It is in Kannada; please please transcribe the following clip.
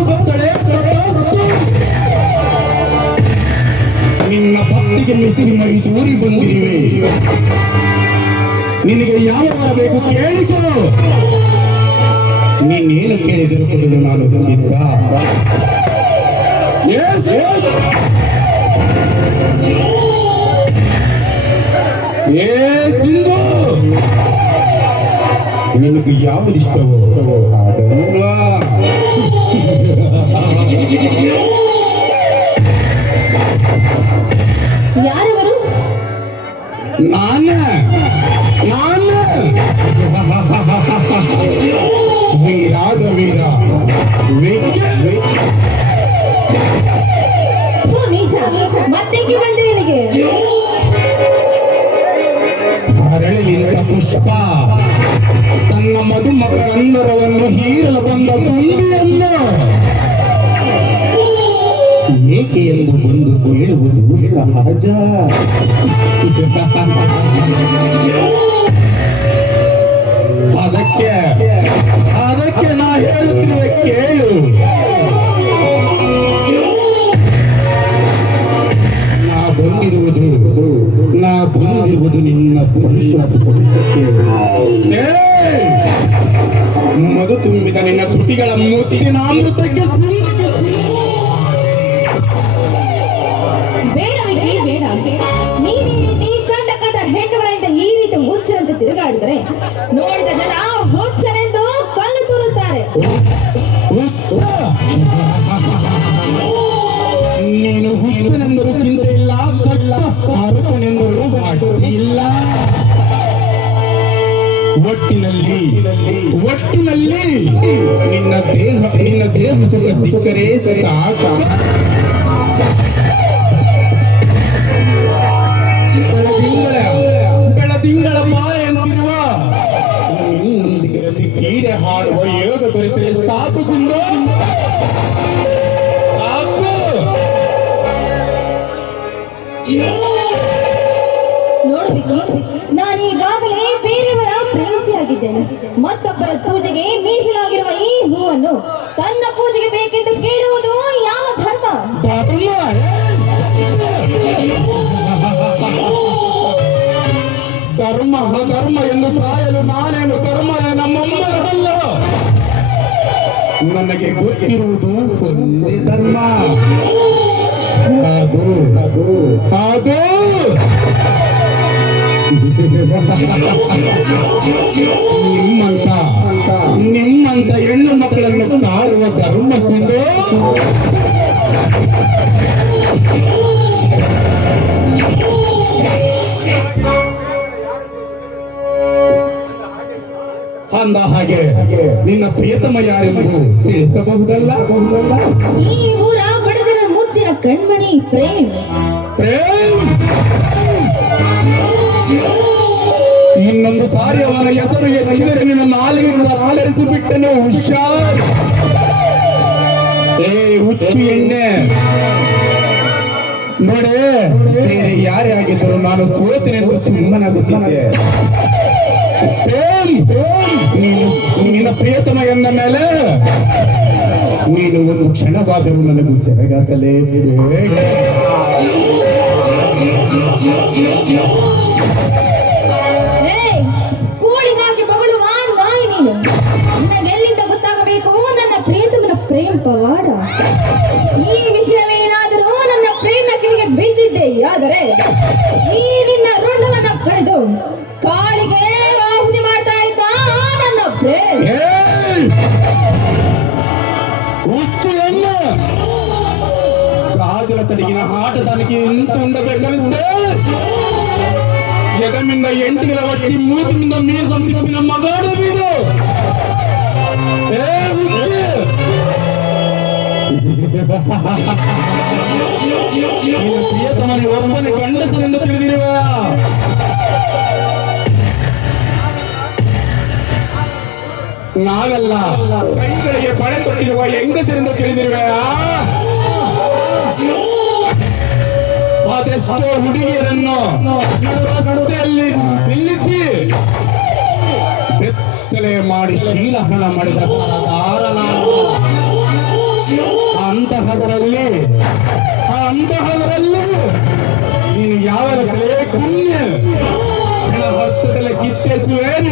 ಭಕ್ತಳೇ, ತಥಾಸ್ತು. ನಿನ್ನ ಭಕ್ತಿಗೆ ಮೆಚ್ಚಿ ಮೈ ತೋರಿ ಬಂದಿದ್ದೀವಿ ನಿನಗೆ ಯಾವ ವರ ಬೇಕು ಕೇಳಿಕೋ ನೀನೇನು ಕೇಳಿದರೂ ಕೊಡಲು ನಾನು ಸಿದ್ಧ. ಏ ಸಿಂಧು ನಿನಗೆ ಯಾವುದಿಷ್ಟವೋ ಅದನ್ನು ಯಾರವರು? ನಾನೇ ನಾನೇ. ವೀರಾದ ವೀರ. ನೀಚ. ಮತ್ತೇಕೆ ಬಂದೆ ಹರಳಿನಿಂದ ಪುಷ್ಪ. ಮಧುಮಕರಂದರವನ್ನು ಹೀರಲು ಬಂದ ತಂದೆಯನ್ನು. ಏಕೆ ಎಂದು ಬಂದು ಕೇಳುವುದು ಸಹಜ. ಅದಕ್ಕೆ ಅದಕ್ಕೆ ನಾ ಹೇಳುತ್ತಿರುವ ಕೇಳು. ನಾ ಬಂದಿರುವುದು ನಾ ಬಂದಿರುವುದು ನಿನ್ನ ಸ್ಪರ್ಶ! ಮಧು ತುಂಬಿದ ನಿನ್ನ ತುಟಿಗಳ ಮುತ್ತಿನ ಅಮೃತಕ್ಕೆ ಸಿಂಧು. ಬೇಡ ವಿಕಿ ಬೇಡ ನೀನು ಈ ರೀತಿ ಕಂಡ ಕಂಡ ಹೆಣ್ಣುಗಳಿಂದ ಈ ರೀತಿ ಹುಚ್ಚರಂತೆ ತಿರುಗಾಡಿದರೆ ನೋಡಿದ ಜನ ಹುಚ್ಚನೆಂದು ಕಲ್ಲು ತೂರುತ್ತಾರೆ ಒಟ್ಟಿನಲ್ಲಿ ಒಟ್ಟಿನಲ್ಲಿ ನಿನ್ನ ದೇಹ ನಿನ್ನ ದೇಹ ಸುಖ ಸಿಕ್ಕರೆ ಸಾಕ ಬೆಳದಿಂಗಳ ಬೆಳದಿಂಗಳ ಮಾಯ ಎಂದಿರುವ ನಿನ್ನೊಂದಿಗೆ ರತಿ ಕೀಡೆ ಹಾಡುವ ಯೋಗ ದೊರೆತರೆ ಸಾಕು ಸಿಂಧು ಸಾಕು ನೋಡು ಮತ್ತೊಬ್ಬರ ಪೂಜೆಗೆ ಮೀಸಲಾಗಿರುವ ಈ ಹೂವನ್ನು ತನ್ನ ಪೂಜೆಗೆ ಬೇಕೆಂದು ಕೇಳುವುದು ಯಾವ ಧರ್ಮ? ಧರ್ಮ ಧರ್ಮ ಎಂದು ಸಾಯಲು ನಾನೇನು ಧರ್ಮ? ನಮ್ಮಮ್ಮರಲ್ಲ ನನಗೆ ಗೊತ್ತಿರುವುದು ಒಂದೇ ಧರ್ಮ. ಅದು ಅದು ಅದು ನಿಮ್ಮಂತ ನಿಮ್ಮಂತ ಹೆಣ್ಣು ಮಕ್ಕಳನ್ನು ಕಾಡುವ ಧರ್ಮ ಸಿಂಧು. ಅಂದ ಹಾಗೆ ನಿನ್ನ ಪ್ರಿಯತಮ ಯಾರೆಂಬುದು ತಿಳಿಸಬಹುದಲ್ಲ? ಈ ಊರ ಬಡಜನ ಮುದ್ದಿನ ಕಣ್ಮಣಿ ಪ್ರೇಮ್. ಪ್ರೇಮ್! ಇನ್ನೊಂದು ಸಾರಿ ಅವರ ಹೆಸರು ಎತ್ತಿದರೆ ನಿನ್ನ ನಾಲಿಗೆಯಿಂದ ಆಲರಿಸಿ ಬಿಟ್ಟನು ಹುಷಾರ್ ಏ, ಹುಚ್ಚು ಎಣ್ಣೆ. ನೋಡಿ, ಬೇರೆ ಯಾರೇ ಆಗಿದ್ದರು ನಾನು ಸೋತಿನೆಂದು ಸುಮ್ಮನಾಗುತ್ತಿದ್ದೆ. ನಿನ್ನ ಪ್ರಿಯತಮ ಎಂದ ಮೇಲೆ. ನೀನು ಒಂದು ಕ್ಷಣವಾದರೂ ನನಗೂ ಸೆರಗಾಸಲೇಬೇಕು ಏಯ್, ಮಗಳು ಬಗಳುವ ನಾಯಿ ನೀನು. ನನಗೆಲ್ಲಿಂದ ಗೊತ್ತಾಗಬೇಕು? ನನ್ನ ಪ್ರಿಯತಮನ ಪ್ರೇಮ ಪವಾಡ. ಈ ವಿಷಯವೇನಾದರೂ ನನ್ನ ಪ್ರೇಮ ಕಿವಿಗೆ ಬಿದ್ದಿದ್ದೆ ಆದರೆ ಈ ನಿನ್ನ ರುಂಡವನ್ನ ಕಳೆದು ಕಾಳಿಗೆ ಆಹುತಿ ಮಾಡ್ತಾ ಇದ್ದ ನನ್ನ ಪ್ರೇಮ. ತಡಿಗಿನ ಆಟದಾನಿಗೆ ಇಂತ ಉಂಡಬೇಕನಿಸಿದೆ ಎದಮಿಂದ ಎಂಟಿಗಳ వచ్చి ಮೂತಿನಿಂದ ಮೀಸಂ ತಿಪ್ಪಿನ ಮಗಾಡು ಬೀರು ಏ ಹುಚ್ಚು! ನಿನ್ನ ಪ್ರಿಯತಮನೆ ಒಬ್ಬನೇ ಗಂಡಸನೆಂದು ತಿಳಿದಿರುವ ನಾವೆಲ್ಲ ಕೈಗಳಿಗೆ ಪಡೆ ತೊಟ್ಟಿರುವ ಹೆಂಗಸರಿಂದ ತಿಳಿದಿರುವೆ ಅದೆಷ್ಟೋ ಹುಡುಗಿಯರನ್ನು ರಸ್ತೆಯಲ್ಲಿ ನಿಲ್ಲಿಸಿ ಬೆತ್ತಲೆ ಮಾಡಿ ಶೀಲಹರಣ ಮಾಡಿದ ಸರದಾರ ನಾನು ಅಂತಹದರಲ್ಲಿ ಅಂತಹದರಲ್ಲಿ ನೀನು ಯಾವ ಕಲೆ ಕುಣ್ಯ ಹತ್ತದಲ್ಲಿ ಕಿತ್ತೆಸುವೆ ನಿನಗೆ